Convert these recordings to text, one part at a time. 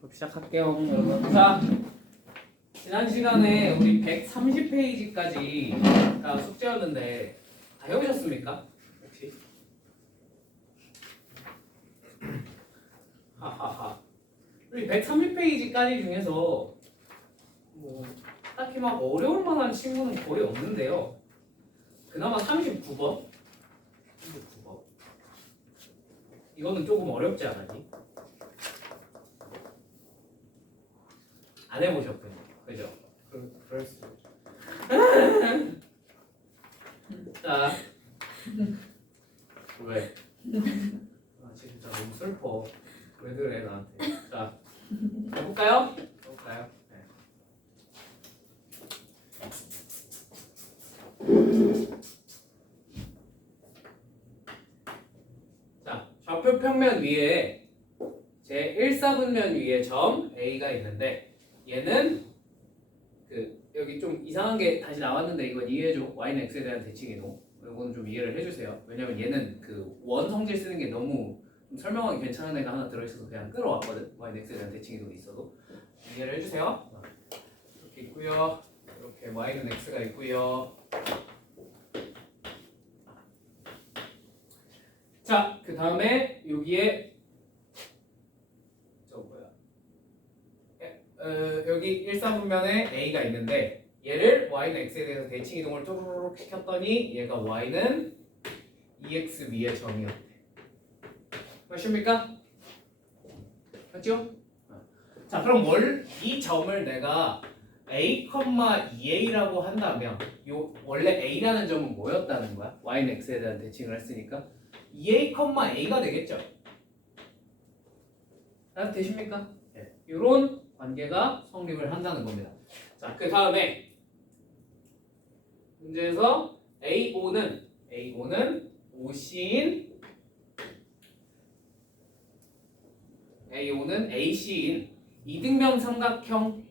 수업 시작할게요, 여러분. 자, 지난 시간에 우리 130페이지까지가 숙제였는데 다 해오셨습니까? 혹시? 하하하. 우리 130페이지까지 중에서 뭐 딱히 막 어려울 만한 친구는 거의 없는데요. 그나마 39번? 39번. 이거는 조금 어렵지 않았니? 안 해보셨군요. 그죠? 그럴 수. 자, 왜? 아, 진짜 너무 슬퍼. 왜 그래 나한테? 자, 해볼까요? 해볼까요? 네. 자, 좌표 평면 위에 제 1사분면 위에 점 A가 있는데 얘는 여기 좀 이상한 게 다시 나왔는데 이건 이해해줘. y는 x에 대한 대칭이동. 이거는 좀 이해를 해주세요. 왜냐면 얘는 그 원 성질 쓰는 게 너무 좀 설명하기 괜찮은 애가 하나 들어있어서 그냥 끌어왔거든. y는 x에 대한 대칭이동이 있어도 이해를 해주세요. 이렇게 있고요. 이렇게 y는 x가 있고요. 자, 그 다음에 여기에 여기 1사분면에 a가 있는데 얘를 y는 x에 대해서 대칭 이동을 쪼르륵 시켰더니 얘가 y는 2x 위의 점이었대. 맞습니까? 맞죠? 자, 그럼 이 점을 내가 a, 2a라고 한다면 요 원래 a라는 점은 뭐였다는 거야? y는 x에 대한 대칭을 했으니까 2a, a가 되겠죠? 다 되십니까? 네. 요런 관계가 성립을 한다는 겁니다. 자, 그 다음에 문제에서 A5는 AC인 이등변 삼각형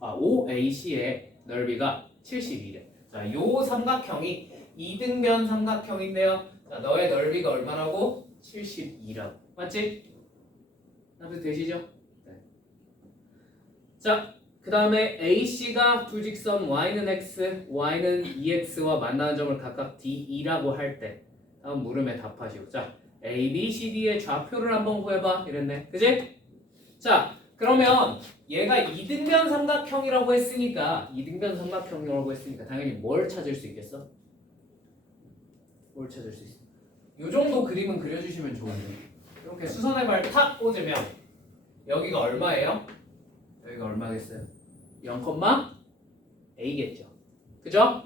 OAC의 넓이가 72래. 자, 요 삼각형이 이등변 삼각형인데요. 자, 너의 넓이가 얼마라고? 72라고. 맞지? 나도 되시죠? 자, 그 다음에 AC가 두 직선 y는 x, y는 2x와 만나는 점을 각각 D2라고 할 때 다음 물음에 답하시오. 자, A, B, C, D의 좌표를 한번 구해봐 이랬네. 그지? 자, 그러면 얘가 이등변 삼각형이라고 했으니까 당연히 뭘 찾을 수 있겠어? 뭘 찾을 수 있어? 요 정도 그림은 그려주시면 좋은데 이렇게 수선의 발 탁 꽂으면 여기가 얼마예요? 여기가 얼마겠어요? 0,a겠죠. 그죠?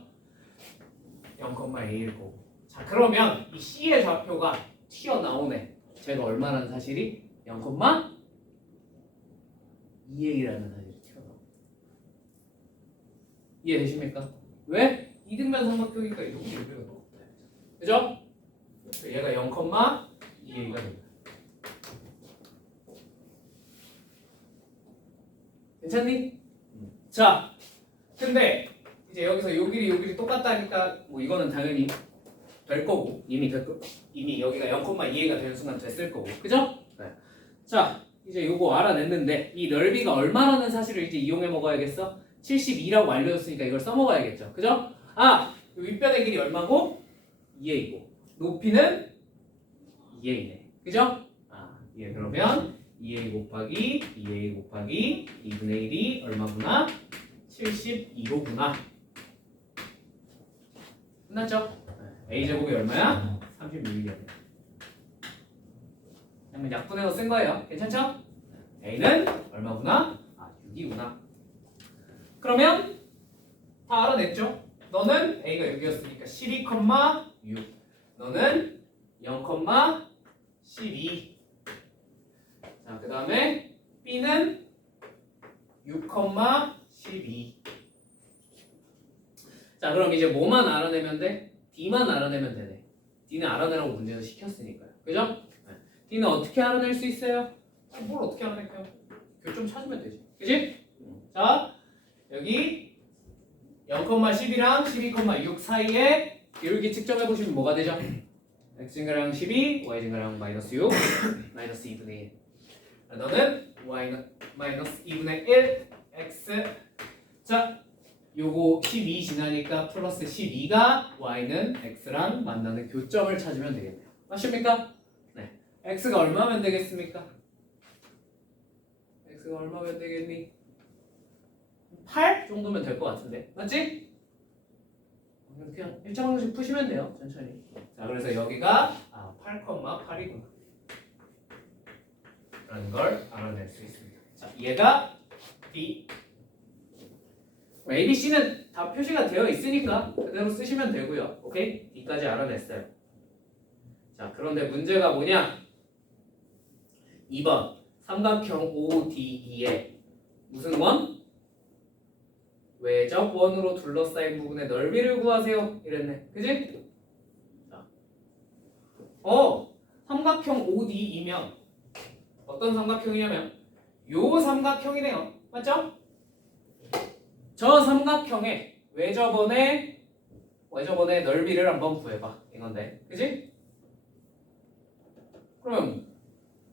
0,a일 거고. 자, 그러면 이 C의 좌표가 튀어나오네. 제가 얼마라는 사실이? 0,2a라는 사실이 튀어나오네. 이해되십니까? 왜? 이등변 삼각형이니까 이렇게 넓이가 높다. 그죠? 얘가 0,2a가 됩니다. 괜찮니? 자, 근데 이제 여기서 요 길이 똑같다니까 뭐 이거는 당연히 될 거고 이미 여기가 0,2a가 되는 순간 됐을 거고, 그죠? 네. 자, 이제 요거 알아냈는데 이 넓이가 얼마라는 사실을 이제 이용해 먹어야겠어? 72라고 알려줬으니까 이걸 써먹어야겠죠, 그죠? 아, 윗변의 길이 얼마고? 2a고 높이는 2a네, 그죠? 아, 예, 그러면 2a 곱하기 2a 곱하기 2분의 1이 얼마구나? 72로구나. 끝났죠? a제곱이 얼마야? 36이야. 그냥 약분해서 쓴 거예요. 괜찮죠? a는 얼마구나? 아, 6이구나. 그러면 다 알아냈죠? 너는 a가 6이었으니까 12,6. 너는 0,12. 자, 그 다음에 B는 6,12. 자, 그럼 이제 뭐만 알아내면 돼? D만 알아내면 되네. D는 알아내라고 문제에서 시켰으니까요. 그죠? 네. D는 어떻게 알아낼 수 있어요? 뭘 어떻게 알아낼게요? 교점 찾으면 되지. 그지? 자, 여기 0,10이랑 12,6 사이에 기울기 측정해보시면 뭐가 되죠? x증가량 12, y증가량 마이너스 6, 마이너스 2분의 1. 너는 y 마이너스 2분의 1 x. 자, 요거 12 지나니까 플러스 12가 y는 x랑 만나는 교점을 찾으면 되겠네요. 맞습니까? 네. x가 얼마면 되겠습니까? x가 얼마면 되겠니? 8 정도면 될 것 같은데. 맞지? 그냥 일정항식 푸시면 돼요. 천천히. 자, 그래서 여기가 8,8이구나. 라는 걸 알아낼 수 있습니다. 자, 얘가 D. A, B, C는 다 표시가 되어 있으니까 그대로 쓰시면 되고요. 오케이? D까지 알아냈어요. 자, 그런데 문제가 뭐냐? 2번 삼각형 ODE의 무슨 원? 외적 원으로 둘러싸인 부분의 넓이를 구하세요. 이랬네. 그지? 자, 삼각형 ODE면 어떤 삼각형이냐면 요 삼각형이네요. 맞죠? 저 삼각형의 외접원의 넓이를 한번 구해봐. 이건데, 그지? 그러면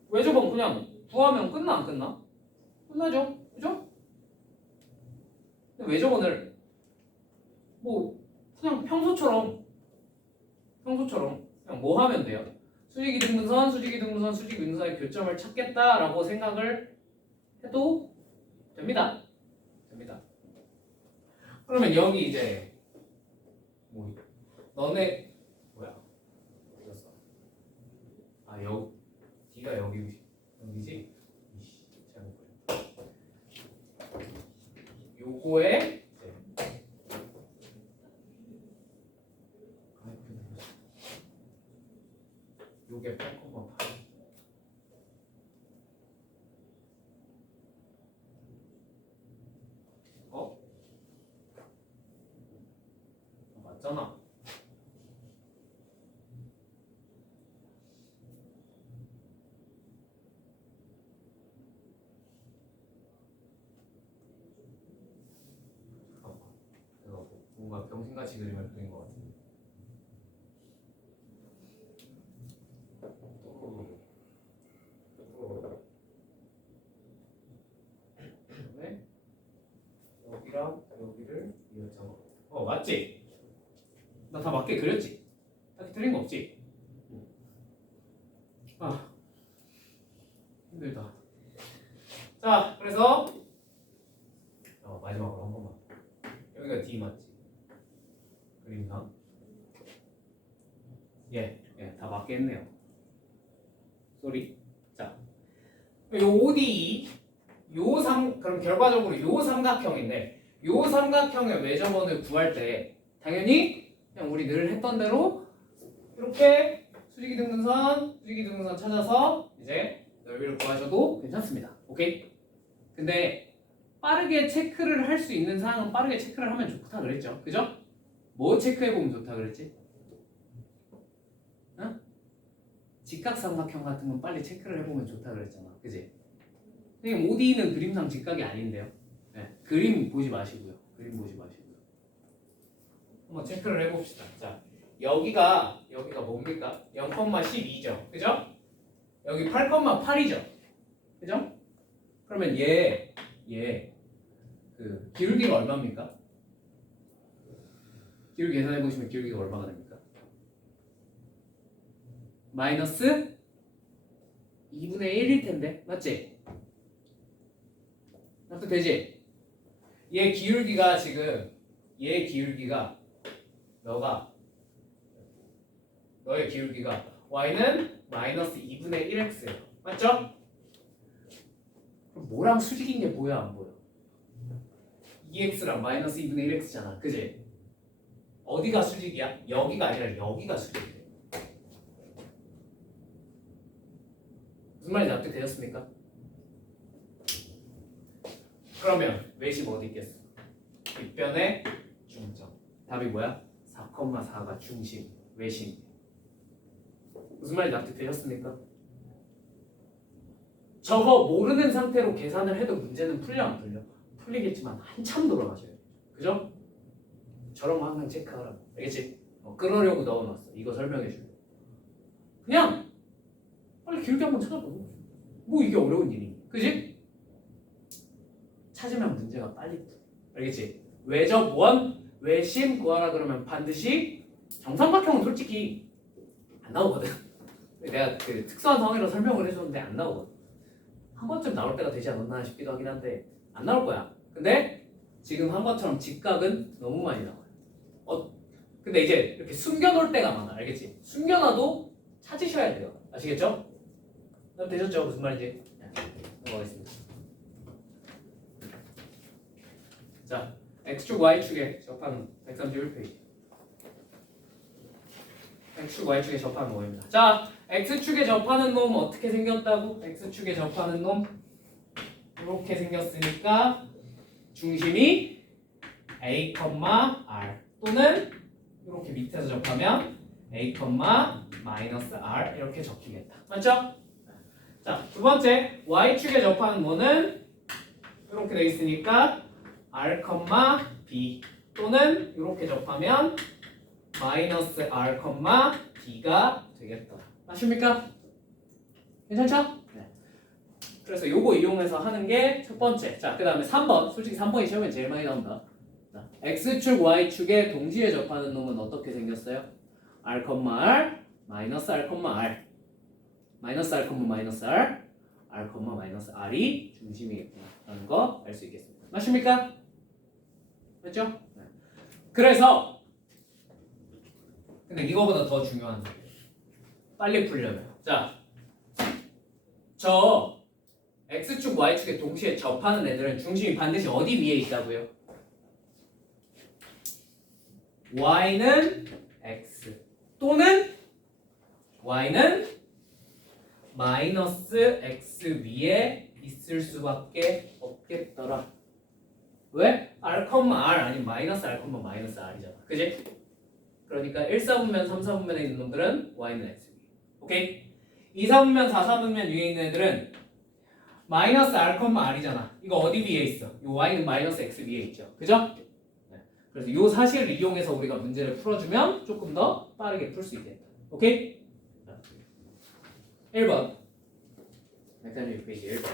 외접원 그냥 구하면 끝나 안 끝나? 끝나죠, 그죠? 근데 외접원을 뭐 그냥 평소처럼 그냥 뭐 하면 돼요? 수직이등분선, 수직이등분선, 수직이등분선의 교점을 찾겠다라고 생각을 해도 됩니다. 그러면 여기 이제 뭐 너네 뭐야? 어디갔어? D가 여기지? 이씨, 잘못 보였다. 요거에 요게 8,8. 맞잖아. 내가 뭔가 병신같이 그림을 그린 것 같은데. 그다음에 여기랑 여기를 이었잖아. 맞지? 나 다 맞게 그렸지? 딱히 틀린 거 없지? 힘들다. 자, 그래서 마지막으로 한 번만. 여기가 D 맞지? 그림상. 다 맞게 했네요. 쏘리. 자, 요 ODE, 그럼 결과적으로 요 삼각형인데, 요 삼각형의 외접원을 구할 때 당연히 그냥 우리 늘 했던 대로 이렇게 수직이등분선 찾아서 이제 넓이를 구하셔도 괜찮습니다. 오케이? 근데 빠르게 체크를 할 수 있는 사항은 빠르게 체크를 하면 좋다 그랬죠. 그죠? 뭐 체크해보면 좋다 그랬지? 응? 직각삼각형 같은 건 빨리 체크를 해보면 좋다 그랬잖아. 그지? 선생님 OD는 그림상 직각이 아닌데요. 네, 그림 보지 마시고요. 한번 체크를 해봅시다. 자, 여기가 뭡니까? 0,12죠. 그죠? 여기 8,8이죠. 그죠? 그러면 그 기울기가 얼마입니까? 기울기 계산해 보시면 기울기가 얼마가 됩니까? 마이너스 2분의 1일 텐데, 맞지? 납득되지? 얘 기울기가 너의 기울기가 y는 마이너스 2분의 1x예요. 맞죠? 그럼 뭐랑 수직인 게 보여 안 보여? 2x랑 마이너스 2분의 1x잖아. 그지? 어디가 수직이야? 여기가 아니라 여기가 수직이야. 무슨 말인지 납득되셨습니까? 그러면 외심 어디 있겠어? 뒷변의 중점. 답이 뭐야? 4,4가 중심, 외심. 무슨 말인지 납득되셨습니까? 저거 모르는 상태로 계산을 해도 문제는 풀려 안 풀려? 풀리겠지만 한참 돌아가셔야 돼. 그죠? 저런 거 항상 체크하라고. 알겠지? 그러려고 넣어놨어. 이거 설명해 줄게. 그냥 빨리 기울기 한번 찾아보고. 뭐 이게 어려운 일이니? 그지? 찾으면 문제가 빨리 풀려. 알겠지? 외접 원, 외심 구하라 그러면 반드시 정삼각형은 솔직히 안 나오거든. 내가 그 특수한 상황으로 설명을 해줬는데 안 나오거든. 한 번쯤 나올 때가 되지 않았나 싶기도 하긴 한데 안 나올 거야. 근데 지금 한 것처럼 직각은 너무 많이 나와요. 근데 이제 이렇게 숨겨놓을 때가 많아. 알겠지? 숨겨놔도 찾으셔야 돼요. 아시겠죠? 그럼 되셨죠? 무슨 말인지? 넘어가겠습니다. 자, X축 Y축에 접하는 131페이지. X축 Y축에 접하는 놈입니다. 자, X축에 접하는 놈 어떻게 생겼다고? X축에 접하는 놈 이렇게 생겼으니까 중심이 A, R 또는 이렇게 밑에서 접하면 A, R 이렇게 접히겠다. 맞죠? 자, 두 번째 Y축에 접하는 뭐는 이렇게 되어 있으니까 R, B 또는 이렇게 접하면 R, B가 되겠다. 맞습니까? 괜찮죠? 네. 그래서 요거 이용해서 하는 게 첫 번째. 자, 그 다음에 3번. 솔직히 3번이 시험에 제일 많이 나온다. 자, X축, Y축에 동시에 접하는 놈은 어떻게 생겼어요? R, R, R이 중심이겠구나 라는 거 알 수 있겠습니다. 맞습니까? 맞죠? 네. 그래서 근데 이거보다 더 중요한 게 빨리 풀려면 자, 저 X축, Y축에 동시에 접하는 애들은 중심이 반드시 어디 위에 있다고요? Y는 X 또는 Y는 마이너스 X 위에 있을 수밖에 없겠더라. 왜? R, 아니면 마이너스 R, R이잖아. 그지? 그러니까 1사분면, 3사분면에 있는 놈들은 Y는 X 위에. 오케이? 2사분면, 4사분면 위에 있는 애들은 마이너스 R, R이잖아. 이거 어디 위에 있어? 이 Y는 마이너스 X 위에 있죠. 그죠? 네. 그래서 이 사실을 이용해서 우리가 문제를 풀어주면 조금 더 빠르게 풀 수 있겠다. 오케이? 1번 136페이지 1번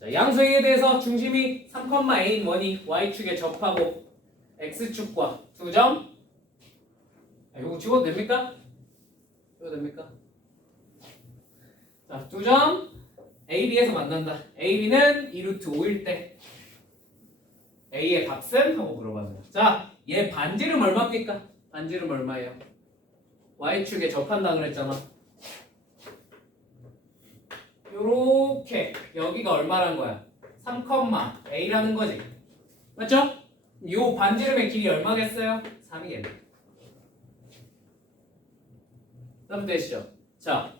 자, 양수에 대해서 중심이 3,A인 원이 Y축에 접하고 X축과 2점 이거 찍어도 됩니까? 찍어도 됩니까? 자, 2점 A, B에서 만난다. A, B는 2루트 5일 때 A의 값은? 하고 물어봤네요. 자, 얘 반지름 얼마입니까? 반지름 얼마예요? Y축에 접한다 그랬잖아. 요렇게 여기가 얼마란 거야? 3,A라는 거지. 맞죠? 요 반지름의 길이 얼마겠어요? 3이겠네. 그럼 되시죠? 자,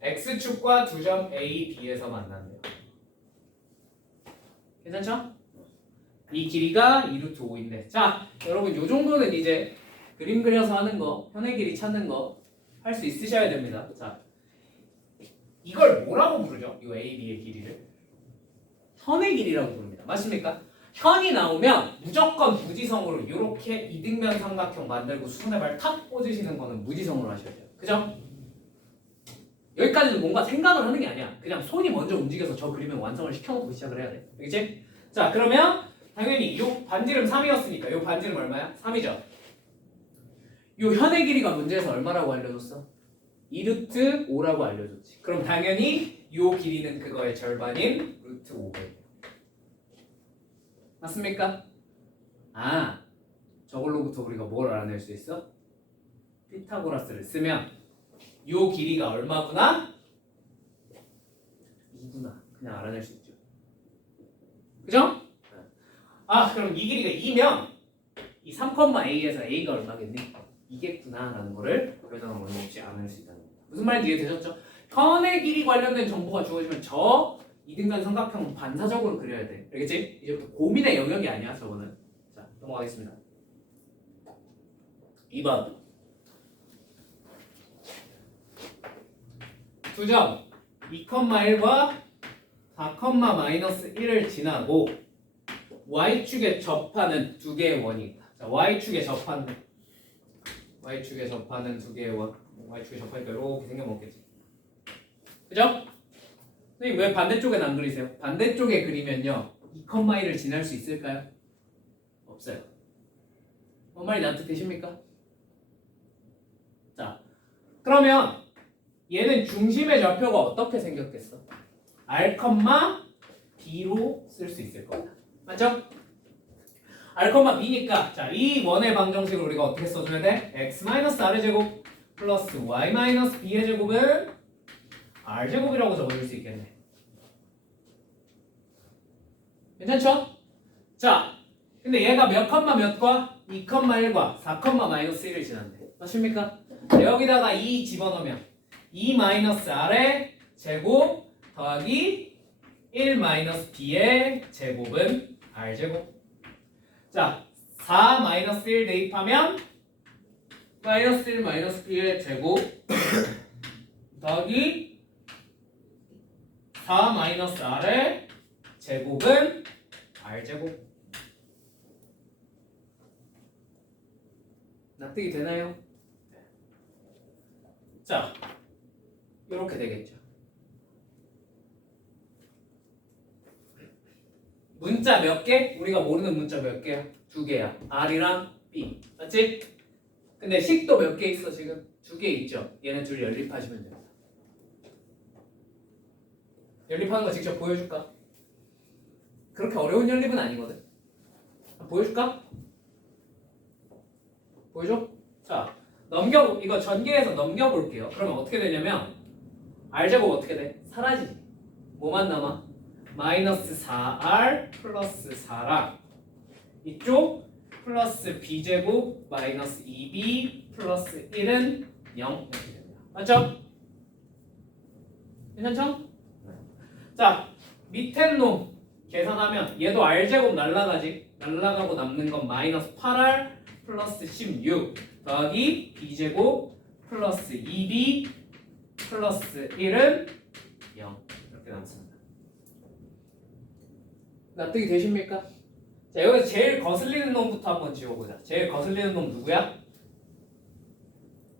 X축과 2점 A, B에서 만난대요. 괜찮죠? 이 길이가 2루트 5인데 자, 여러분 요 정도는 이제 그림 그려서 하는 거, 현의 길이 찾는 거 할 수 있으셔야 됩니다. 자, 이걸 뭐라고 부르죠? 이 A, B의 길이를 현의 길이라고 부릅니다. 맞습니까? 현이 나오면 무조건 무지성으로 이렇게 이등변 삼각형 만들고 수선의 발 탁 꽂으시는 거는 무지성으로 하셔야 돼요. 그죠? 여기까지는 뭔가 생각을 하는 게 아니야. 그냥 손이 먼저 움직여서 저 그림을 완성을 시켜놓고 시작을 해야 돼. 알겠지? 자, 그러면 당연히 요 반지름 3이었으니까 요 반지름 얼마야? 3이죠. 요 현의 길이가 문제에서 얼마라고 알려줬어? 2루트 5라고 알려줬지. 그럼 당연히 요 길이는 그거의 절반인 루트 5배예요. 맞습니까? 아, 저걸로부터 우리가 뭘 알아낼 수 있어? 피타고라스를 쓰면 요 길이가 얼마구나? 2구나. 그냥 알아낼 수 있죠. 그죠? 아, 그럼 이 길이가 2면 이 3,A에서 A가 얼마겠니? 이겠구나 라는 거를 여기다가 어림없이 알아낼 수 있다는 겁니다. 무슨 말인지 이해되셨죠? 현의 길이 관련된 정보가 주어지면 저 이등변 삼각형 반사적으로 그려야 돼. 알겠지? 이제부터 고민의 영역이 아니야 저거는. 자, 넘어가겠습니다. 2번 2점 2,1과 4,-1을 지나고 Y축에 접하는 두 개의 원이 있다. 자, Y축에 접하는 두 개의 원. Y축에 접하니까 이렇게 생겨먹겠지. 그죠? 선생님 왜 반대쪽엔 안 그리세요? 반대쪽에 그리면요 2,1을 지날 수 있을까요? 없어요. 뭔 말이 납득되십니까? 자 그러면 얘는 중심의 좌표가 어떻게 생겼겠어? R, B로 쓸 수 있을 겁니다. 맞죠? R, B니까 자, 이 원의 방정식을 우리가 어떻게 써줘야 돼? X-R의 제곱 플러스 Y-B의 제곱은 R제곱이라고 적어줄 수 있겠네. 괜찮죠? 자, 근데 얘가 몇 컴마 몇과 2,1과 4,-1을 지난대. 맞습니까? 여기다가 2 집어넣으면 2-R의 제곱 더하기 1-B의 제곱은 R제곱. 자, 4-1 대입하면 -1 B의 제곱 더하기 4-R의 제곱은 R제곱. 납득이 되나요? 자, 이렇게 되겠죠. 문자 몇 개? 우리가 모르는 문자 몇 개야? 2개야. R이랑 B. 맞지? 근데 식도 몇 개 있어 지금? 2개 있죠? 얘네 둘 연립하시면 됩니다. 연립하는 거 직접 보여줄까? 그렇게 어려운 연립은 아니거든. 보여줄까? 보여줘? 자, 이거 전개해서 넘겨볼게요. 그러면 어떻게 되냐면 R제곱 어떻게 돼? 사라지지. 뭐만 남아? -4R 플러스 4랑 이쪽 플러스 B제곱 마이너스 2B 플러스 1은 0 이렇게 됩니다. 맞죠? 괜찮죠? 자, 밑에 놈 계산하면 얘도 R제곱 날라가지. 날라가고 남는 건 -8R 플러스 16 더하기 B제곱 플러스 2B 플러스 1은 0 이렇게 남습니다. 납득이 되십니까? 자, 여기서 제일 거슬리는 놈부터 한번 지워보자. 제일 거슬리는 놈 누구야?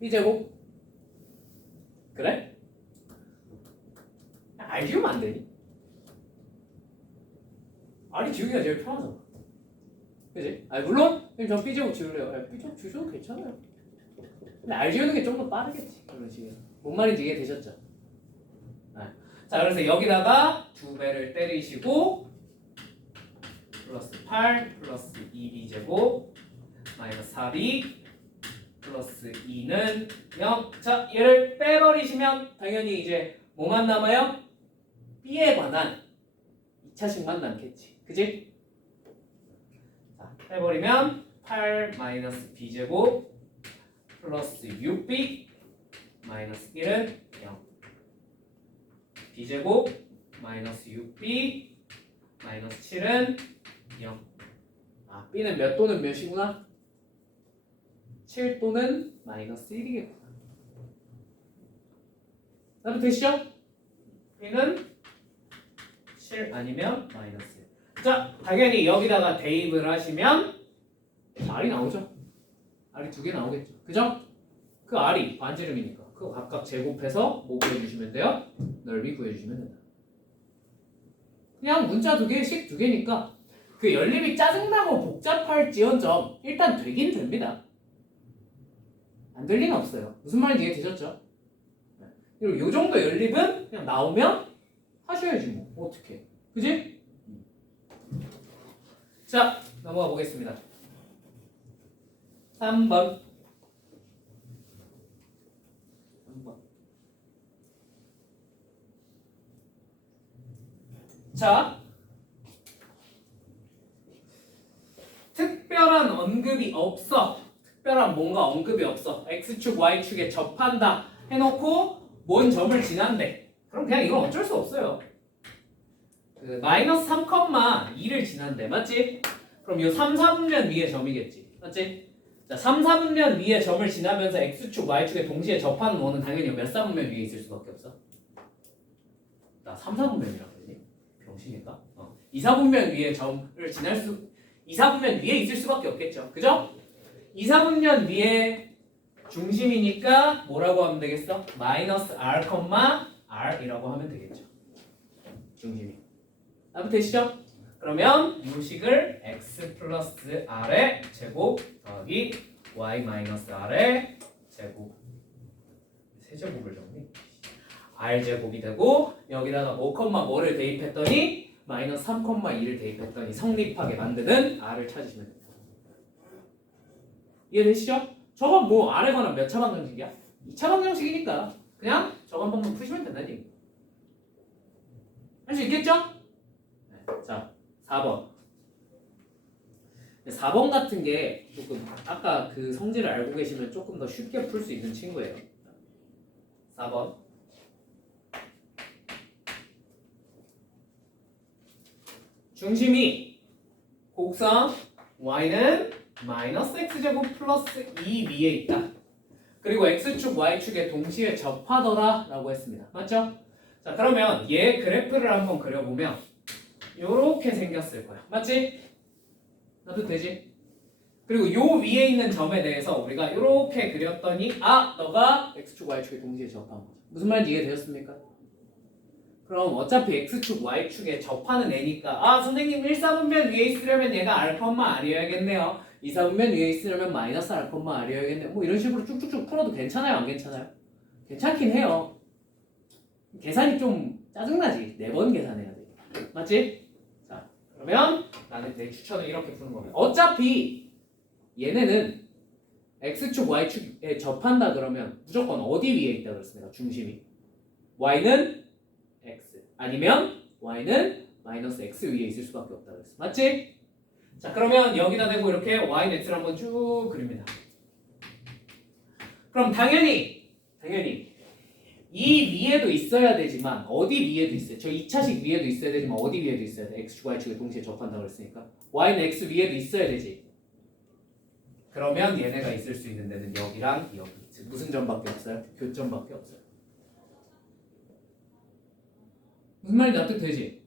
B제곱? 그래? R 지우면 안 되니? R이 지우기가 제일 편하잖아. 그지? 물론 전 B제곱 지울래요. B제곱 지우셔도 괜찮아요. 근데 R 지우는 게 좀 더 빠르겠지. 그런 식이에요. 뭔 말인지 이해되셨죠? 자, 그래서 여기다가 2배를 때리시고 플러스 8 플러스 2B제곱 마이너스 4B 플러스 2는 0. 자, 얘를 빼버리시면 당연히 이제 뭐만 남아요? B에 관한 2차식만 남겠지. 그지? 자, 빼버리면 8 마이너스 B제곱 플러스 6B 마이너스 1은 0. B제곱 마이너스 6B 마이너스 7은 0. B는 몇 또는 몇이구나? 7 또는 마이너스 1이겠구나. 나도 되시죠? B는 7 아니면 마이너스 1. 자, 당연히 여기다가 대입을 하시면 R이 나오죠? R이 2개 나오겠죠? 그죠? 그 R이 반지름이니까 그거 각각 제곱해서 뭐 구해주시면 돼요? 넓이 구해주시면 된다. 그냥 문자 2개씩 2개니까 그 연립이 짜증나고 복잡할지언정 일단 되긴 됩니다. 안 될 리는 없어요. 무슨 말인지 이해되셨죠? 그리고 요 정도 연립은 그냥 나오면 하셔야지 뭐 어떻게. 그지? 자, 넘어가 보겠습니다. 3번. 자, 특별한 언급이 없어. 특별한 뭔가 언급이 없어. X축, Y축에 접한다 해놓고 뭔 점을 지난대. 그럼 그냥 이건 어쩔 수 없어요. 그 마이너스 3,2를 지난대. 맞지? 그럼 이 3, 4분면 위에 점이겠지. 맞지? 자, 3, 4분면 위에 점을 지나면서 X축, Y축에 동시에 접하는 원은 당연히 몇 4분면 위에 있을 수밖에 없어. 나 3, 4분면이라고 했니? 병신인가? 2, 4분면 위에 점을 지날 2, 4분면 위에 있을 수밖에 없겠죠. 그죠? 2, 4분면 위에 중심이니까 뭐라고 하면 되겠어? 마이너스 R, R이라고 하면 되겠죠. 중심이. 답이 되시죠? 그러면 요식을 x 플러스 r의 제곱 더하기 y 마이너스 r의 제곱 세제곱을 정리 r 제곱이 되고 여기다가 5,뭐를 대입했더니 마이너스 3,2를 대입했더니 성립하게 만드는 r을 찾으시면 됩니다. 이해되시죠? 저건 뭐 r에 관한 몇 차 방정식이야? 2차 방정식이니까 그냥 저거 한 번만 푸시면 된다는 얘기. 할 수 있겠죠? 네. 자, 4번. 4번 같은 게 조금 아까 그 성질을 알고 계시면 조금 더 쉽게 풀 수 있는 친구예요. 4번. 중심이 곡선 y는 마이너스 x제곱 플러스 2 위에 있다. 그리고 x축, y축에 동시에 접하더라 라고 했습니다. 맞죠? 자, 그러면 얘 그래프를 한번 그려보면 요렇게 생겼을 거야. 맞지? 나도 되지? 그리고 요 위에 있는 점에 대해서 우리가 요렇게 그렸더니 너가 x축, y축에 동시에 접한 거죠. 무슨 말인지 이해되셨습니까? 그럼 어차피 x축, y축에 접하는 애니까 선생님 1사분면 위에 있으려면 얘가 r,r이어야겠네요. 2사분면 위에 있으려면 마이너스 r,r이어야겠네요. 뭐 이런 식으로 쭉쭉쭉 풀어도 괜찮아요? 안 괜찮아요? 괜찮긴 해요. 계산이 좀 짜증나지? 4번 계산해야 돼. 맞지? 자, 그러면 나는 내 추천을 이렇게 푸는 겁니다. 어차피 얘네는 x축, y축에 접한다 그러면 무조건 어디 위에 있다 그랬습니다. 중심이. y는 x 아니면 y는 마이너스 x 위에 있을 수밖에 없다 그랬어. 맞지? 자, 그러면 여기다 대고 이렇게 y는 x를 한번 쭉 그립니다. 그럼 당연히 이 위에도 있어야 되지만 어디 위에도 있어요. 저 2차식 위에도 있어야 되지만 어디 위에도 있어야 돼. x축, y축에 동시에 접한다고 그랬으니까 y는 x 위에도 있어야 되지. 그러면 얘네가 있을 수 있는 데는 여기랑 여기. 무슨 점밖에 없어요? 교점밖에 없어요. 무슨 말인지 납득되지?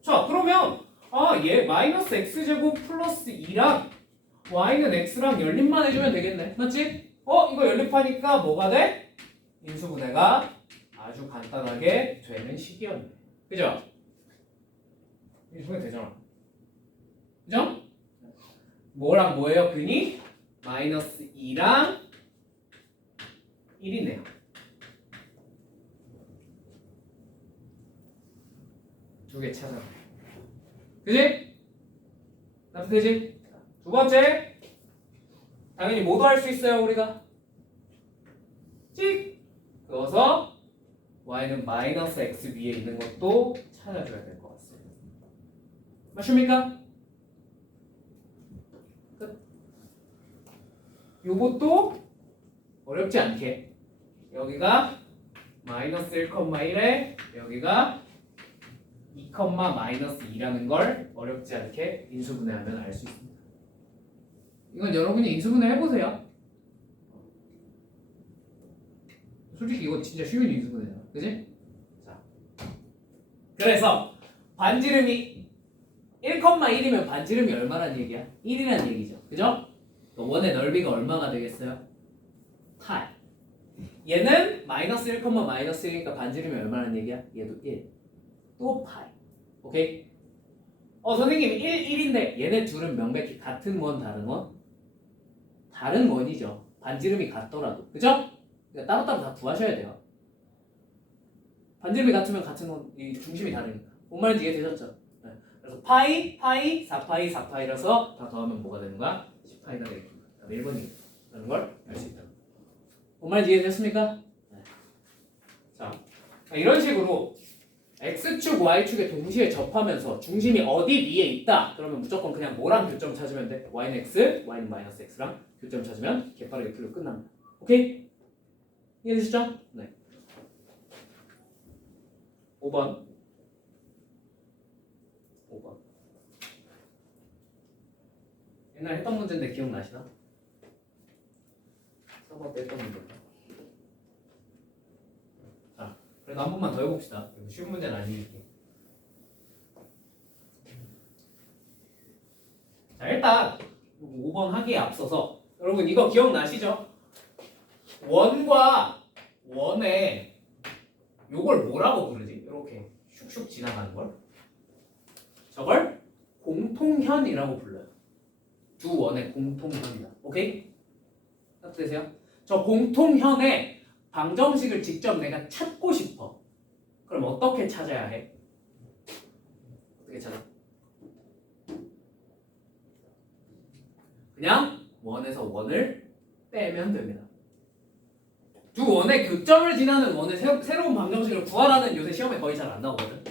자, 그러면 얘 마이너스 x제곱 플러스 2랑 y는 x랑 연립만 해주면 되겠네. 맞지? 이거 연립하니까 뭐가 돼? 인수분해가 아주 간단하게 되는 식이었네. 그죠? 인수분해 되잖아. 그죠? 뭐랑 뭐예요? 근이 마이너스 2랑 1이네요. 두 개 찾아. 그지? 납득되지? 두 번째. 당연히 뭐도 할 수 있어요, 우리가. 찍! 그어서 y는 마이너스 x 위에 있는 것도 찾아줘야 될 것 같습니다. 맞습니까? 끝. 요것도 어렵지 않게 여기가 마이너스 1,1에 여기가 2, 마이너스 2라는 걸 어렵지 않게 인수분해하면 알 수 있습니다. 이건 여러분이 인수분해 해보세요. 솔직히 이거 진짜 쉬운 인수분해잖아. 그지? 자, 그래서 반지름이 1,1이면 반지름이 얼마란 얘기야? 1이란 얘기죠. 그죠? 원의 넓이가 얼마가 되겠어요? 파이. 얘는 마이너스 1, 마이너스 1이니까 반지름이 얼마란 얘기야? 얘도 1. 또 파이. 오케이? 선생님 1인데 얘네 둘은 명백히 같은 원, 다른 원? 다른 원이죠. 반지름이 같더라도. 그죠? 그러니까 따로따로 다 구하셔야 돼요. 반지름이 같으면 같은 원, 이 중심이 다르니까. 뭔 말인지 이해되셨죠? 네. 그래서 파이, 4파이, 4파이라서 다 더하면 뭐가 되는 거야? 10파이가 되겠습니다. 1번이라는 걸 알 수 있다. 뭔 말인지 이해됐습니까? 네. 자, 이런 식으로 x축, y축에 동시에 접하면서 중심이 어디 위에 있다. 그러면 무조건 그냥 뭐랑 교점 찾으면 돼? y는 x, y는 마이너스 x랑 교점 찾으면 개빠르게 풀로 끝납니다. 오케이? 이해되시죠? 네. 5번. 옛날에 했던 문제인데 기억나시나? 4번 때 했던 문제인데. 자, 그래도 한 번만 더 해봅시다. 쉬운 문제는 아니니까. 자, 일단 5번 하기에 앞서서 여러분 이거 기억나시죠? 원과 원에 요걸 뭐라고 부르지? 이렇게 쭉쭉 지나가는 걸 저걸 공통현이라고 불러요. 두 원의 공통현이다. 오케이? 어떠세요? 저 공통현의 방정식을 직접 내가 찾고 싶어. 그럼 어떻게 찾아야 해? 어떻게 찾아? 그냥 원에서 원을 빼면 됩니다. 두 원의 교점을 지나는 원의 새로운 방정식을 구하라는 요새 시험에 거의 잘 안 나오거든.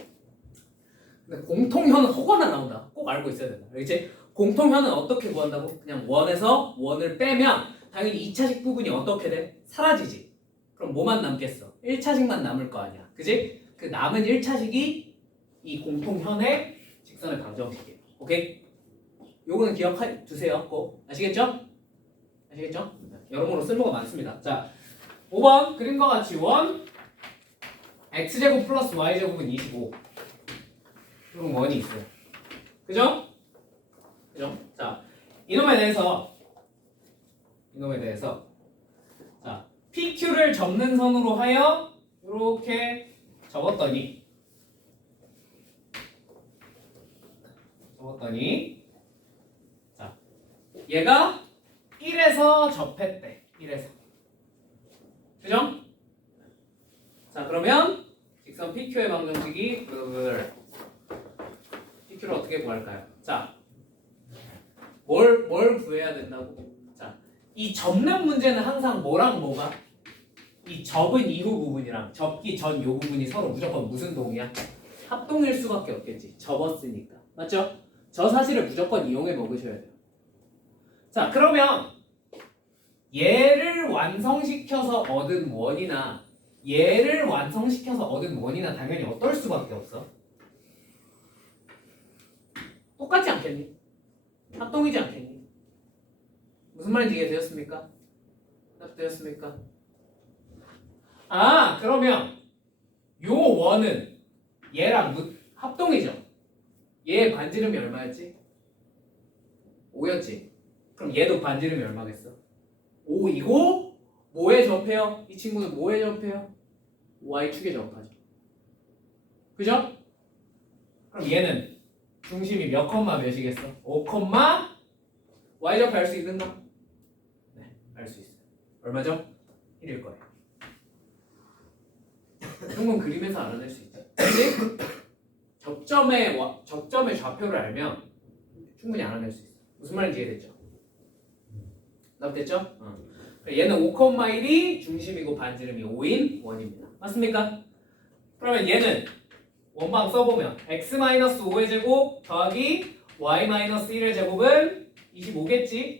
근데 공통현은 허거나 나온다. 꼭 알고 있어야 된다. 알겠지? 공통현은 어떻게 구한다고? 그냥 원에서 원을 빼면 당연히 2차식 부분이 어떻게 돼? 사라지지. 그럼 뭐만 남겠어? 1차식만 남을 거 아니야. 그지? 그 남은 1차식이 이 공통현의 직선의 방정식이에요. 오케이? 요거는 기억해 두세요. 꼭. 아시겠죠? 아시겠죠? 여러모로 쓸모가 많습니다. 자, 5번 그림과 같이 원 x제곱 플러스 y제곱은 25 이런 원이 있어요. 그죠? 그죠? 자, 이놈에 대해서 자, PQ를 접는 선으로 하여 이렇게 접었더니 자, 얘가 1에서 접했대. 1에서. 그죠? 자, 그러면 직선 PQ의 방정식이 PQ를 어떻게 구할까요? 자, 뭘 구해야 된다고? 자, 이 접는 문제는 항상 뭐랑 뭐가? 이 접은 이후 부분이랑 접기 전 요 부분이 서로 무조건 무슨 동이야? 합동일 수밖에 없겠지. 접었으니까. 맞죠? 저 사실을 무조건 이용해 먹으셔야 돼요. 자, 그러면 얘를 완성시켜서 얻은 원이나 얘를 완성시켜서 얻은 원이나 당연히 어떨 수밖에 없어. 똑같지 않겠니? 합동이지 않겠니? 무슨 말인지 이해되었습니까? 되었습니까? 아, 그러면 요 원은 얘랑 합동이죠. 얘의 반지름이 얼마였지? 5였지. 그럼 얘도 반지름이 얼마겠어? 5이고 뭐에 접해요? 이 친구는 뭐에 접해요? y축에 접하죠. 그죠? 그럼 얘는 중심이 몇 컴마 몇이겠어? 5 컴마 y 접할 수 있는가? 네, 알 수 있어요. 얼마죠? 1일 거예요. 이런 건 그림에서 알아낼 수 있죠. 근데 접점의 좌표를 알면 충분히 알아낼 수 있어요. 무슨 말인지 이해됐죠? 납됐죠? 얘는 5,1이 중심이고 반지름이 5인 원입니다. 맞습니까? 그러면 얘는 원방 써보면 x-5의 제곱 더하기 y-1의 제곱은 25겠지?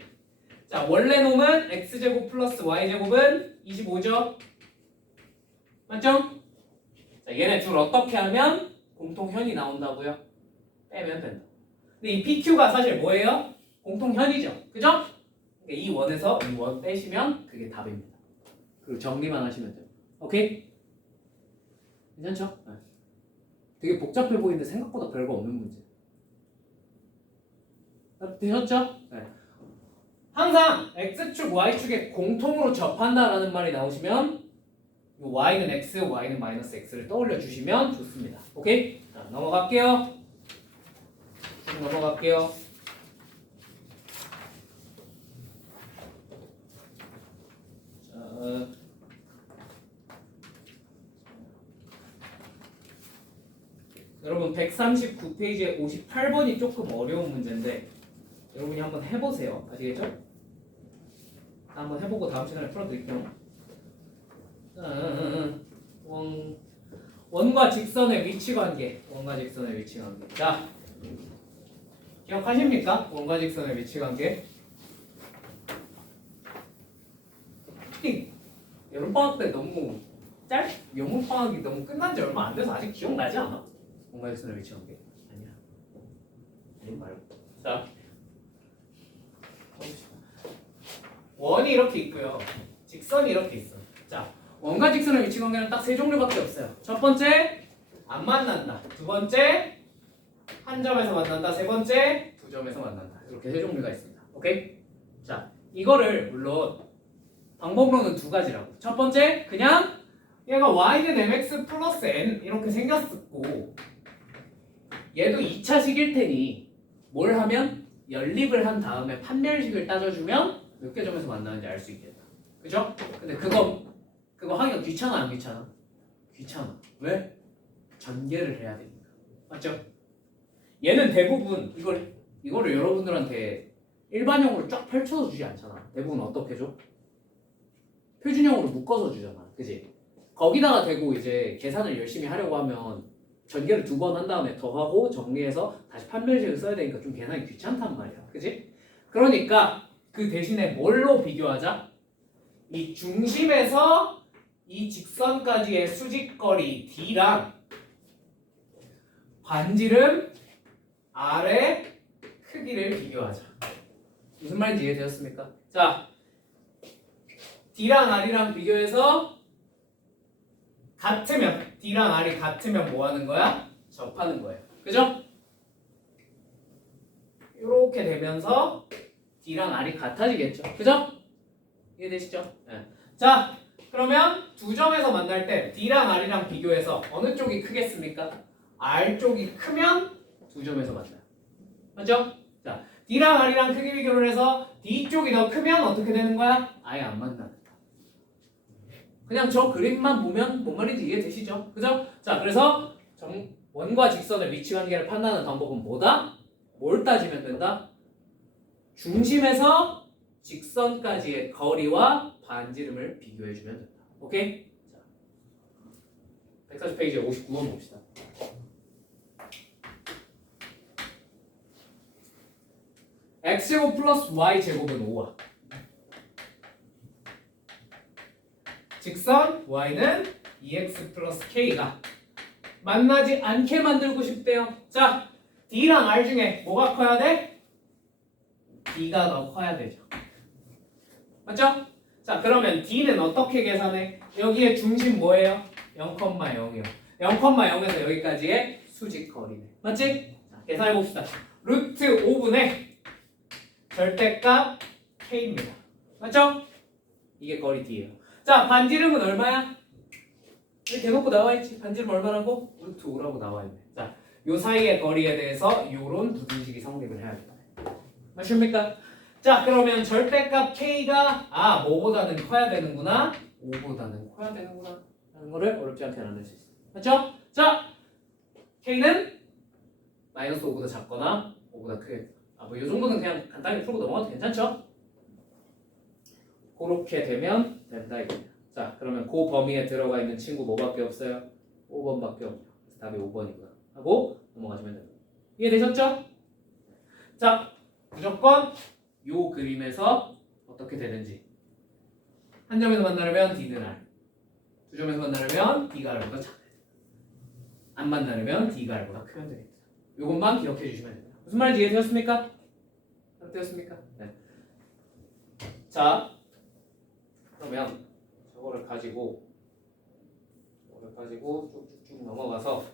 자, 원래 놈은 x제곱 플러스 y제곱은 25죠? 맞죠? 자, 얘네 둘 어떻게 하면 공통현이 나온다고요? 빼면 된다. 근데 이 PQ가 사실 뭐예요? 공통현이죠. 그죠? 이 원에서 이 원 빼시면 그게 답입니다. 그리고 정리만 하시면 돼요. 오케이? 괜찮죠? 네. 되게 복잡해 보이는데 생각보다 별거 없는 문제. 되셨죠? 네. 항상 x축, y축에 공통으로 접한다라는 말이 나오시면 y는 x, y는 마이너스 x를 떠올려 주시면 좋습니다. 오케이? 자, 넘어갈게요. 여러분 139페이지에 58번이 조금 어려운 문제인데 여러분이 한번 해보세요. 아시겠죠? 한번 해보고 다음 시간에 풀어드릴게요. 원과 직선의 위치관계. 자, 기억하십니까? 원과 직선의 위치관계. 여름방학 때 너무 여름방학이 너무 끝난 지 얼마 안 돼서 아직 기억나지 않아? 원과 직선의 위치관계. 아니야. 아니 말고. 자, 원이 이렇게 있고요. 직선이 이렇게 있어. 자, 원과 직선의 위치관계는 딱 세 종류밖에 없어요. 첫 번째, 안 만난다. 두 번째, 한 점에서 만난다. 세 번째, 두 점에서 만난다. 이렇게 세 종류가 있습니다. 오케이? 자, 이거를 물론 방법론은 두 가지라고. 첫 번째, 그냥 얘가 y는 mx 플러스 n 이렇게 생겼고 얘도 2차식일 테니 뭘 하면 연립을 한 다음에 판별식을 따져주면 몇 개 점에서 만나는지 알 수 있겠다. 그죠? 근데 그거 하기가 귀찮아 안 귀찮아? 귀찮아. 왜? 전개를 해야 되니까. 맞죠? 얘는 대부분 이거를 여러분들한테 일반형으로 쫙 펼쳐서 주지 않잖아. 대부분 어떻게 줘? 표준형으로 묶어서 주잖아. 그지? 거기다가 대고 이제 계산을 열심히 하려고 하면 전개를 2번 한 다음에 더하고 정리해서 다시 판별식을 써야 되니까 좀 계산이 귀찮단 말이야. 그지? 그러니까 그 대신에 뭘로 비교하자? 이 중심에서 이 직선까지의 수직거리 D랑 반지름 R의 크기를 비교하자. 무슨 말인지 이해되셨습니까? 자, D랑 R이랑 비교해서 같으면 D랑 R이 같으면 뭐 하는 거야? 접하는 거예요. 그죠? 이렇게 되면서 D랑 R이 같아지겠죠. 그죠? 이해되시죠? 네. 자, 그러면 두 점에서 만날 때 D랑 R이랑 비교해서 어느 쪽이 크겠습니까? R 쪽이 크면 두 점에서 만나요. 맞죠? 자, D랑 R이랑 크기 비교를 해서 D 쪽이 더 크면 어떻게 되는 거야? 아예 안 만나는. 그냥 저 그림만 보면 뭔 말인지 이해되시죠? 그죠? 자, 그래서 원과 직선의 위치 관계를 판단하는 방법은 뭐다? 뭘 따지면 된다? 중심에서 직선까지의 거리와 반지름을 비교해주면 된다. 오케이? 자, 140페이지에 59번 봅시다. x제곱 플러스 y제곱은 5와 직선 y는 2x 플러스 k가 만나지 않게 만들고 싶대요. 자, D랑 R 중에 뭐가 커야 돼? D가 더 커야 되죠. 맞죠? 자, 그러면 D는 어떻게 계산해? 여기에 중심 뭐예요? 0,0이요. 0,0에서 여기까지의 수직거리네. 맞지? 자, 계산해봅시다. 루트 5분의 절대값 K입니다. 맞죠? 이게 거리 D예요. 자, 반지름은 얼마야? 여기 대놓고 나와있지. 반지름 얼마라고? 루트 5라고 나와있네. 자, 요 사이의 거리에 대해서 요런 부등식이 성립을 해야 된다. 맞습니까? 자, 그러면 절대값 K가 뭐보다는 커야 되는구나, 5보다는 커야 되는구나 라는 거를 어렵지 않게 알아낼 수 있어요. 맞죠? 자, K는 마이너스 5보다 작거나 5보다 크게. 뭐 이 정도는 그냥 간단히 풀고 넘어가도 괜찮죠? 그렇게 되면 된다 이거예요. 자, 그러면 그 범위에 들어가 있는 친구 뭐밖에 없어요? 5번밖에 없죠. 그래서 답이 5번이구나 하고 넘어가시면 됩니다. 이해되셨죠? 자, 무조건 요 그림에서 어떻게 되는지 한 점에서 만나려면 D는 R, 두 점에서 만나려면 D가 R보다 작아야 돼. 안 만나려면 D가 R보다 크면 되겠다. 요것만 기억해 주시면 됩니다. 무슨 말인지 이해되셨습니까? 되었습니까? 네. 자, 그러면 저거를 가지고 쭉쭉쭉 넘어가서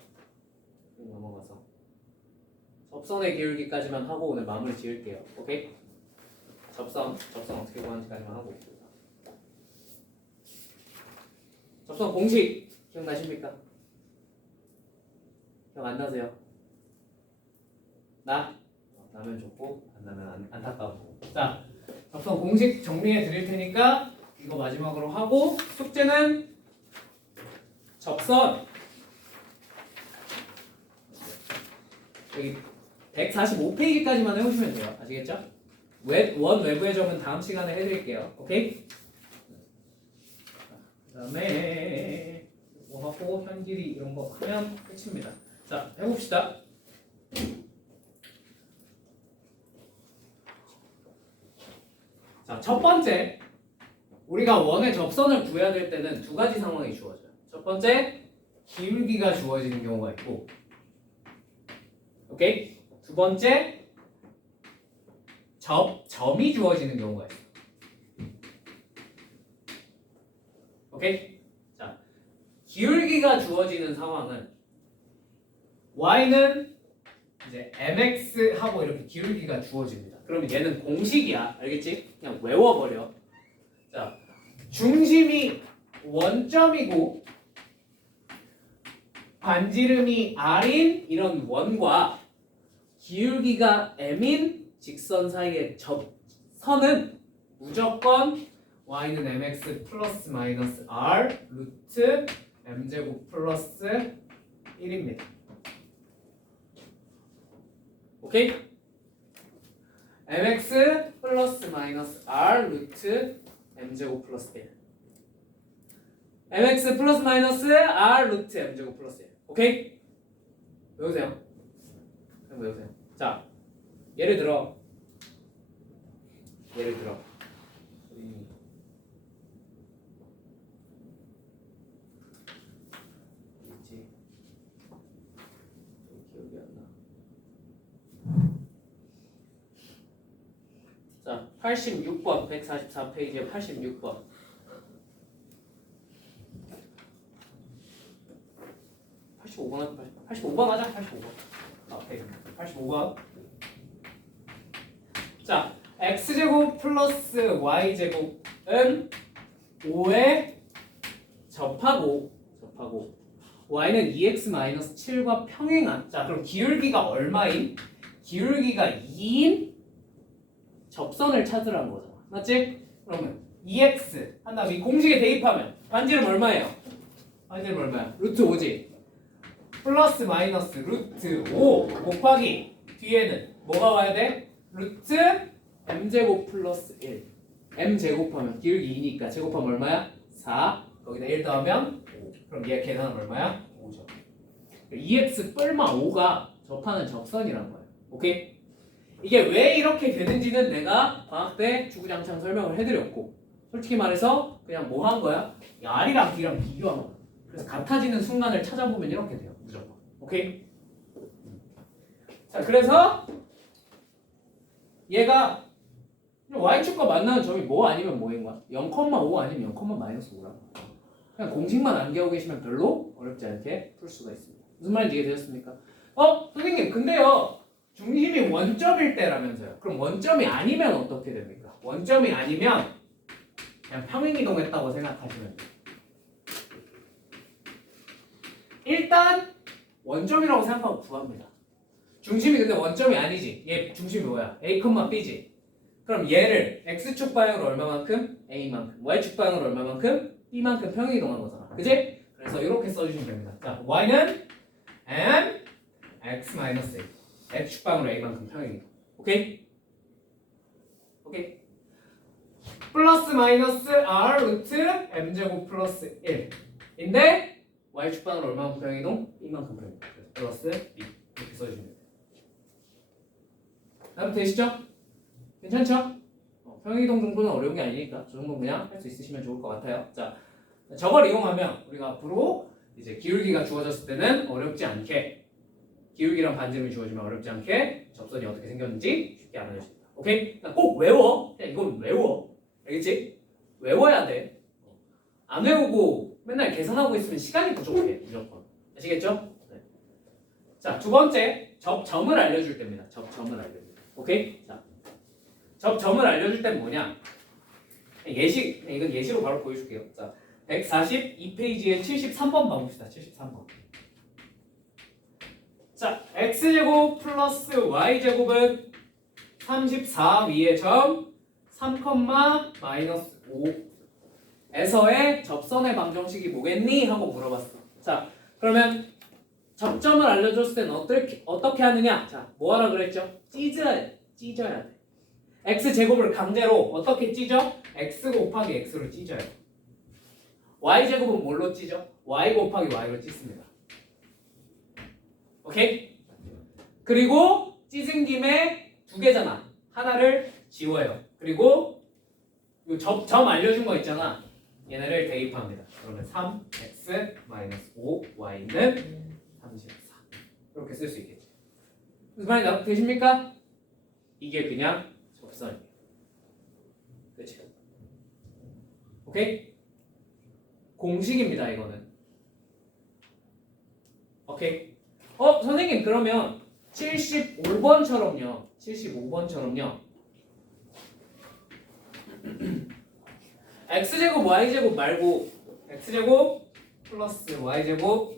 접선의 기울기까지만 하고 오늘 마무리 지을게요. 오케이? 접선 어떻게 구하는지까지만 하고. 접선 공식 기억나십니까? 기억 안 나세요? 나면 좋고 안 나면 안타까워. 자, 접선 공식 정리해 드릴 테니까 이거 마지막으로 하고 숙제는 접선 여기 145페이지까지만 해오시면 돼요. 아시겠죠? 원 외부의 점은 다음 시간에 해드릴게요. 오케이? 그 다음에 뭐 하고 현길이 이런 거 하면 끝입니다. 자, 해봅시다. 자, 첫 번째 우리가 원의 접선을 구해야 될 때는 두 가지 상황이 주어져요. 첫 번째, 기울기가 주어지는 경우가 있고, 오케이? 두 번째, 점이 주어지는 경우가 있어요. 오케이? 자, 기울기가 주어지는 상황은 y는 이제 mx 하고 이렇게 기울기가 주어집니다. 그러면 얘는 공식이야. 알겠지? 그냥 외워버려. 자, 중심이 원점이고 반지름이 r인 이런 원과 기울기가 m인 직선 사이의 접선은 무조건 y는 mx 플러스 마이너스 r 루트 m제곱 플러스 1입니다. 오케이? mx 플러스 마이너스 r 루트 m제곱 플러스 1 mx 플러스 마이너스 r 루트 m제곱 플러스 1 오케이? 외우세요. 그럼 외우세요. 자, 예를 들어 있지? 기억이 안 나. 자, 86번 144페이지에 86번 85번 하자. 85번. 자, x제곱 플러스 y제곱은 5에 접하고 y는 2x-7과 평행한. 자, 그럼 기울기가 얼마인? 기울기가 2인 접선을 찾으라는 거잖아. 맞지? 그러면 2x 한 다음에 이 공식에 대입하면 반지름 얼마예요? 반지름 얼마야? 루트 5지? 플러스 마이너스 루트 5 곱하기 뒤에는 뭐가 와야 돼? 루트 m제곱 플러스 1 m제곱하면 기울기 2니까 제곱하면 얼마야? 4 거기다 1 더하면 5 그럼 얘 계산은 얼마야? 5죠. 2x 뿔마 5가 접하는 접선이란 거예요. 오케이? 이게 왜 이렇게 되는지는 내가 방학 때 주구장창 설명을 해드렸고 솔직히 말해서 그냥 뭐 한 거야? R이랑 B랑 비교한 거야. 그래서 같아지는 순간을 찾아보면 이렇게 돼요. 무조건. 오케이? 자, 그래서 얘가 y축과 만나는 점이 뭐 아니면 뭐인 거야? 0,5 아니면 0,-5라. 그냥 공식만 암기하고 계시면 별로 어렵지 않게 풀 수가 있습니다. 무슨 말인지 이해되셨습니까? 선생님 근데요 중심이 원점일 때라면서요. 그럼 원점이 아니면 어떻게 됩니까? 원점이 아니면 그냥 평행이동했다고 생각하시면 돼요. 일단 원점이라고 생각하고 구합니다. 중심이 근데 원점이 아니지. 얘 중심이 뭐야? A, B지. 그럼 얘를 X축 방향으로 얼마만큼? A만큼. Y축 방향으로 얼마만큼? B만큼 평행이동한 거잖아. 그지? 그래서 이렇게 써주시면 됩니다. 자, Y는 M X-A X축 방향으로 A만큼 평행이동. 오케이? 오케이? 플러스 마이너스 R 루트 M제곱 플러스 1인데 Y축 방향으로 얼마만큼 평행이동? B만큼 평행이동. 플러스 B 이렇게 써주시면 됩니다. 다음 되시죠? 괜찮죠? 평행이동 정도는 어려운 게 아니니까 저 정도 그냥 할 수 있으시면 좋을 것 같아요. 자, 저걸 이용하면 우리가 앞으로 이제 기울기가 주어졌을 때는 어렵지 않게 기울기랑 반지름이 주어지면 어렵지 않게 접선이 어떻게 생겼는지 쉽게 알아내십니다. 오케이? 그러니까 꼭 외워. 그냥 이건 외워. 알겠지? 외워야 돼. 안 외우고 맨날 계산하고 있으면 시간이 부족해. 무조건. 아시겠죠? 네. 자, 두 번째 접점을 알려줄 때입니다. 접점을 알려줄 때. 오케이? 자, 접점을 알려줄 때는 뭐냐? 이건 예시로 바로 보여줄게요. 자, 142페이지에 73번 봐봅시다. 73번. 자, x제곱 플러스 y제곱은 34 위의 점 3, 마이너스 5에서의 접선의 방정식이 뭐겠니? 하고 물어봤어. 자, 그러면 접점을 알려줬을 때는 어떻게 하느냐? 자, 뭐 하라 그랬죠? 찢어야 돼. x제곱을 강제로 어떻게 찢어? x 곱하기 x로 찢어요. y제곱은 뭘로 찢어? y 곱하기 y로 찢습니다. 오케이? 그리고 찢은 김에 두 개잖아. 하나를 지워요. 그리고 이 점 알려준 거 있잖아. 얘네를 대입합니다. 그러면 3x-5y는 34. 이렇게 쓸 수 있겠지. 무슨 말이 되십니까? 이게 그냥 접선이에요. 그렇죠? 오케이? 공식입니다. 이거는. 오케이? 선생님 그러면 75번처럼요. x제곱 y제곱 말고 x제곱 플러스 y제곱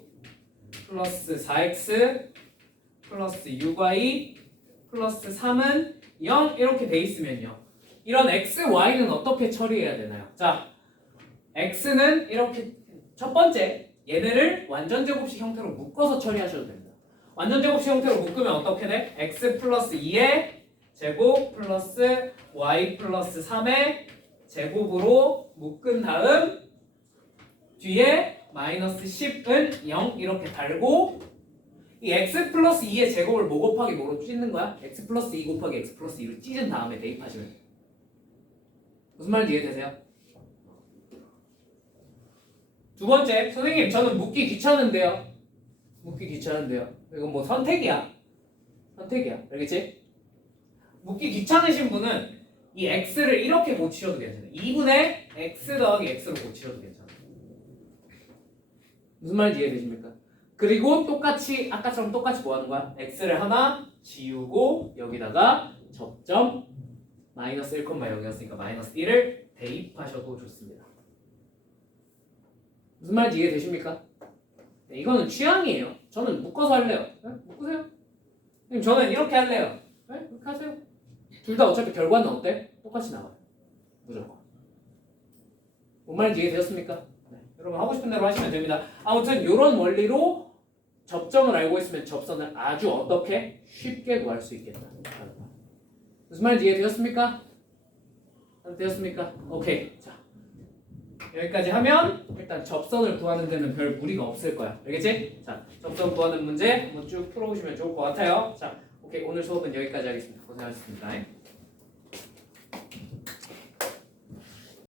플러스 4x 플러스 6y 플러스 3은 0 이렇게 돼 있으면요. 이런 x, y는 어떻게 처리해야 되나요? 자, x는 이렇게 첫 번째 얘네를 완전 제곱식 형태로 묶어서 처리하셔도 됩니다. 완전 제곱식 형태로 묶으면 어떻게 돼? x 플러스 2의 제곱 플러스 y 플러스 3의 제곱으로 묶은 다음 뒤에 마이너스 10은 0 이렇게 달고 이 x 플러스 2의 제곱을 뭐 곱하기 뭐로 찢는 거야? x 플러스 2 곱하기 x 플러스 2로 찢은 다음에 대입하시면 돼요. 무슨 말인지 이해되세요? 두 번째, 선생님 저는 묶기 귀찮은데요. 묶기 귀찮은데요. 이건 뭐 선택이야. 선택이야. 알겠지? 묶기 귀찮으신 분은 이 x를 이렇게 고치셔도 괜찮아요. 2분의 x 더하기 x로 고치셔도 괜찮아요. 무슨 말인지 이해되십니까? 그리고 똑같이 아까처럼 똑같이 뭐 하는 거야? x를 하나 지우고 여기다가 접점 마이너스 1,0였으니까 마이너스 1을 대입하셔도 좋습니다. 무슨 말인지 이해되십니까? 네, 이거는 취향이에요. 저는 묶어서 할래요. 네? 묶으세요. 저는 이렇게 할래요. 네? 이렇게 하세요. 둘 다 어차피 결과는 어때? 똑같이 나와요. 무조건. 뭔 말인지 이해되셨습니까? 네. 여러분 하고 싶은 대로 하시면 됩니다. 아무튼 이런 원리로 접점을 알고 있으면 접선을 아주 어떻게 쉽게 구할 수 있겠다. 무슨 말인지 이해되셨습니까? 되셨습니까? 오케이. 자, 여기까지 하면 일단 접선을 구하는 데는 별 무리가 없을 거야. 알겠지? 자, 접선 구하는 문제 한번 쭉 풀어보시면 좋을 것 같아요. 자, 오케이. 오늘 수업은 여기까지 하겠습니다. 고생하셨습니다.